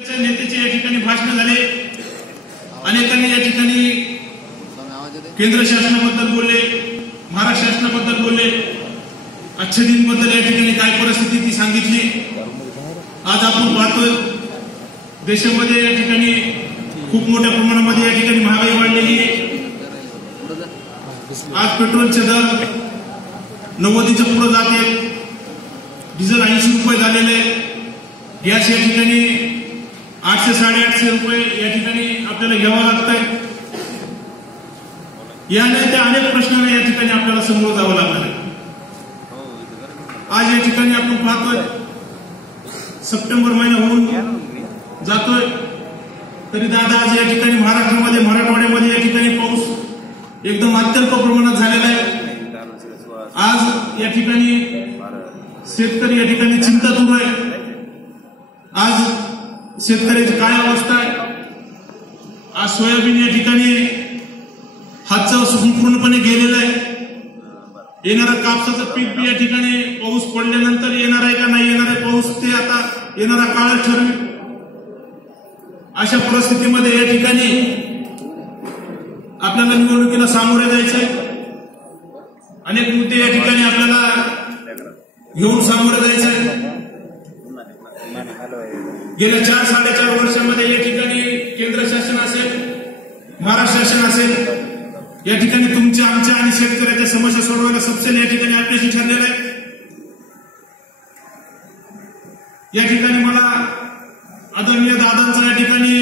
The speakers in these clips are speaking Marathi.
नेत्याचे या ठिकाणी भाषण झाले. अनेकांनी या ठिकाणी केंद्र शासनाबद्दल बोलले महाराष्ट्र शासनाबद्दल बोलले. अच्छेदींबद्दल या ठिकाणी काय परिस्थिती ती सांगितली. आज आपण पाहतोय देशामध्ये या ठिकाणी खूप मोठ्या प्रमाणामध्ये या ठिकाणी महागाई वाढलेली आहे. आज पेट्रोलचे दर नव्वदीच्या पुढे जाते डिझेल ऐंशी रुपये झालेले आहे. गॅस या ठिकाणी आठशे साडेआठशे रुपये या ठिकाणी आपल्याला घ्यावं लागत आहे याने त्या अनेक प्रश्नांना या ठिकाणी आपल्याला समोर जावं लागणार आहे. आज या ठिकाणी आपण पाहतोय सप्टेंबर महिना होऊन जातोय. तरी दादा आज या ठिकाणी महाराष्ट्रामध्ये मराठवाड्यामध्ये या ठिकाणी पाऊस एकदम अत्यल्प प्रमाणात झालेला आहे. आज या ठिकाणी शेतकरी या ठिकाणी चिंतातूर आहे. आज शेतकऱ्याची काय अवस्था आहे? आज सोयाबीन या ठिकाणी हातचं संपूर्णपणे गेलेला आहे. येणारा कापसाचं पीक बी या ठिकाणी पाऊस पडल्यानंतर येणार आहे का नाही येणार आहे पाऊस ते आता येणारा काळ ठरवी. अशा परिस्थितीमध्ये या ठिकाणी आपल्याला निवडणुकीला सामोरे जायचंय अनेक मुद्दे या ठिकाणी आपल्याला घेऊन सामोरे जायचंय आहे. गेल्या चार साडेचार वर्षामध्ये या ठिकाणी केंद्र शासन असेल महाराष्ट्र शासन असेल या ठिकाणी तुमच्या आमच्या आणि शेतकऱ्याच्या समस्या सोडवायला सबसेल या ठिकाणी अपयशी ठरलेलं आहे. या ठिकाणी मला आदरणीय दादांचा या ठिकाणी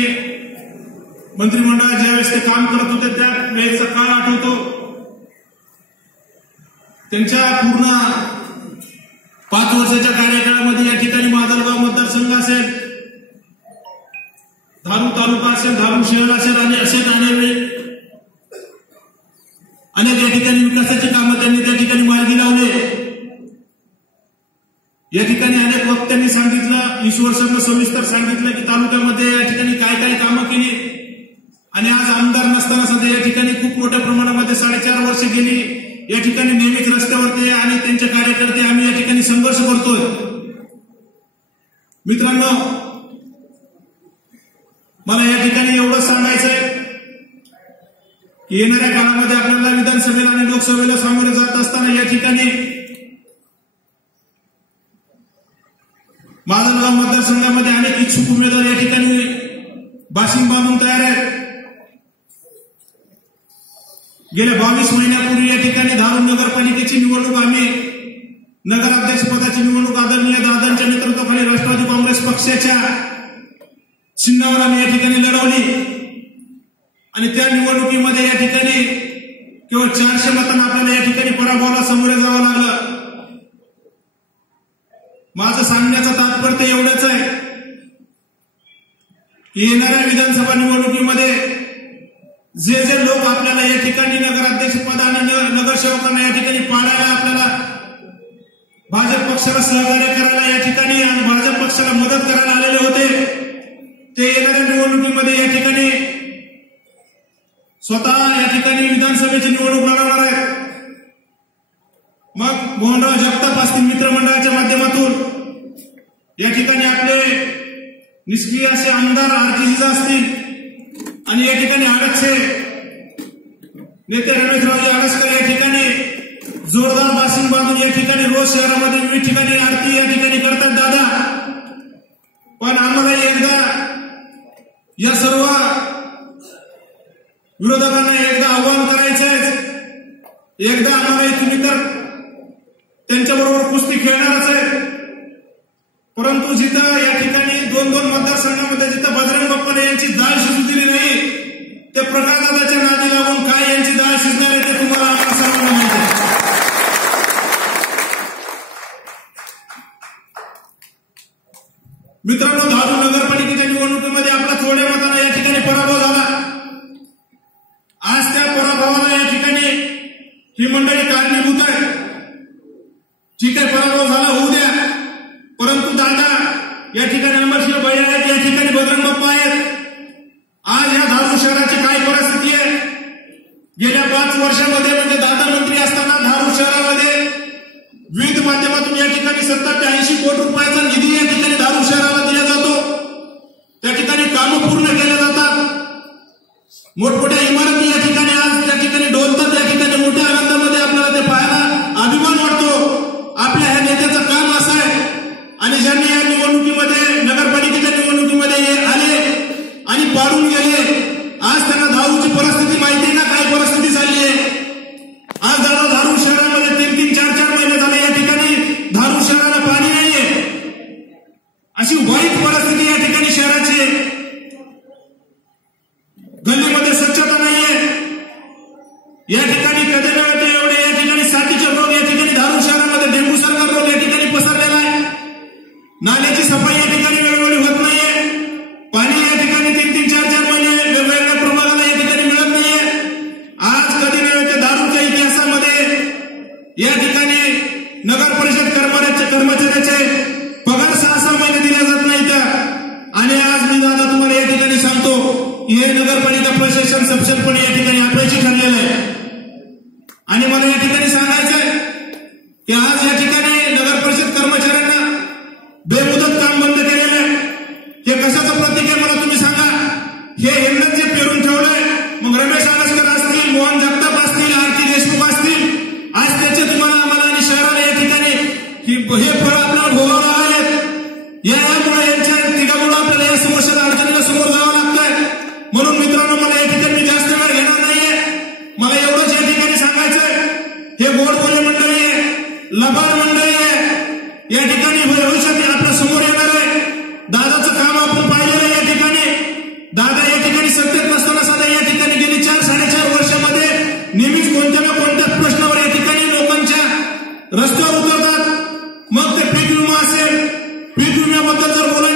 मंत्रिमंडळात ज्यावेळेस ते काम करत होते त्या वेळेचा काळ आठवतो. त्यांच्या पूर्ण पाच वर्षाच्या कार्यकाळामध्ये या ठिकाणी माजलगाव मतदारसंघ असेल धारू तालुका असेल धारू शहर असेल आणि असे अनेक अनेक या ठिकाणी विकासाची कामं त्यांनी त्या ठिकाणी मार्गी लावले. या ठिकाणी अनेक वक्त्यांनी सांगितलं ईश्वर सविस्तर सांगितलं की तालुक्यामध्ये या ठिकाणी काय काय कामं केली. आणि आज आमदार नसताना सध्या या ठिकाणी खूप मोठ्या प्रमाणामध्ये साडेचार वर्ष गेली. या ठिकाणी नेहमीच रस्त्यावरती आणि त्यांचे कार्यकर्ते आम्ही या ठिकाणी संघर्ष करतोय. मित्रांनो मला या ठिकाणी एवढंच सांगायचंय. की येणाऱ्या काळामध्ये आपल्याला विधानसभेला आणि लोकसभेला सामोरे जात असताना या ठिकाणी माजलगाव मतदारसंघामध्ये अनेक इच्छुक उमेदवार या ठिकाणी बाशिंग बांधून तयार आहेत. गेल्या बावीस महिन्यापूर्वी या ठिकाणी धारूर नगरपालिकेची निवडणूक आम्ही नगराध्यक्षपदाची निवडणूक आदरणीय दादांच्या नेतृत्वाखाली राष्ट्रवादी काँग्रेस पक्षाच्या चिन्हावर या ठिकाणी लढवली. आणि त्या निवडणुकीमध्ये या ठिकाणी केवळ चारशे मतांना आपल्याला या ठिकाणी पराभवाला सामोरे जावं लागलं. माझं सांगण्याचं तात्पर्य एवढंच आहे. की येणाऱ्या विधानसभा निवडणुकीमध्ये जे जे लोक आपल्याला या ठिकाणी नगराध्यक्ष पदाने नगरसेवकांना या ठिकाणी पाडायला आपल्याला भाजप पक्षाला सहकार्य करा या ठिकाणी आणि भाजप पक्षाला मदत करायला आलेले होते ते येणाऱ्या निवडणुकीमध्ये या ठिकाणी स्वतः या ठिकाणी विधानसभेची निवडणूक लढवणार आहेत मग मोहनराव जगताप असतील मित्रमंडळाच्या माध्यमातून या ठिकाणी आपले निष्क्रिय असे आमदार आरटीसीचा असतील आणि या ठिकाणी आडकचे नेते रमेशरावजी आडसकर या ठिकाणी जोरदार बासिंग बांधून या ठिकाणी रोज शहरामध्ये विविध ठिकाणी आरती या ठिकाणी करतात दादा. पण आम्हाला एकदा या सर्व विरोधकांना एकदा आव्हान करायचंय एकदा आम्हाला तुम्ही तर त्यांच्याबरोबर कुस्ती खेळणारच आहे. परंतु जिथं या ठिकाणी दोन दोन मतदारसंघामध्ये जिथं बजरंग बाप्पाने यांची दाळ शिजू दिली नाही ते प्रकाशदादाच्या नादी लागून काय यांची दाळ शिजणार आहे ते तुम्हाला आम्हाला सर्वांना माहिती आहे. मित्रांनो धारू नगरपालिकेच्या निवडणुकीमध्ये आपला थोड्या मताला या ठिकाणी पराभव झाला. पाच वर्षामध्ये म्हणजे दादा मंत्री असताना धारू शहरामध्ये विविध माध्यमातून या ठिकाणी सत्तर ते ऐंशी कोटी रुपयाचा निधी या ठिकाणी धारू शहराला दिला जातो. त्या ठिकाणी कामं पूर्ण केल्या जातात. मोठमोठ्या इमारती या ठिकाणी आज त्या ठिकाणी या ठिकाणी कधी एवढे या ठिकाणी साथीचे रोग या ठिकाणी धारू शहरामध्ये डेंगू सारखा रोग या ठिकाणी पसरलेला आहे नाल्याची सफाई या ठिकाणी वेळोवेळी होत नाहीये पाणी या ठिकाणी तीन तीन चार चार महिने वेगवेगळ्या प्रभागाला या ठिकाणी मिळत नाहीये आज कधी नव्हे दारूच्या इतिहासामध्ये या ठिकाणी नगर परिषद कर्मचाऱ्याचे कर्मचाऱ्याचे पगार सहा सहा महिने दिल्या जात नाही त्या आणि आज मी दादा तुम्हाला या ठिकाणी सांगतो हे नगरपालिका प्रशासन सपशेलपणे या ठिकाणी अपयशी ठरलेलं आहे की आज या ठिकाणी नगर परिषद कर्मचाऱ्यांना बेमुदत काम बंद केलेलं आहे. हे कशाचं प्रतीक आहे मला तुम्ही सांगा. हे हेल्मेट जे पेरून ठेवलंय मग रमेश आरसकर असतील मोहन जगताप असतील आर के देशमुख असतील आज त्याचे तुम्हाला आम्हाला आणि शहराला या ठिकाणी हे फळ आपल्याला भोगावं लागलेत यामुळे भविष्यातील आपल्यासमोर येणार आहे दादाचं काम आपण पाहिलेलं या ठिकाणी. दादा या ठिकाणी सत्तेत नसताना सध्या या ठिकाणी गेली चार साडेचार वर्षामध्ये नेहमीच कोणत्या ना कोणत्या प्रश्नावर या ठिकाणी लोकांच्या रस्त्यावर उतरतात. मग ते पीक विमा असेल. पीक विम्याबद्दल जर बोलायचं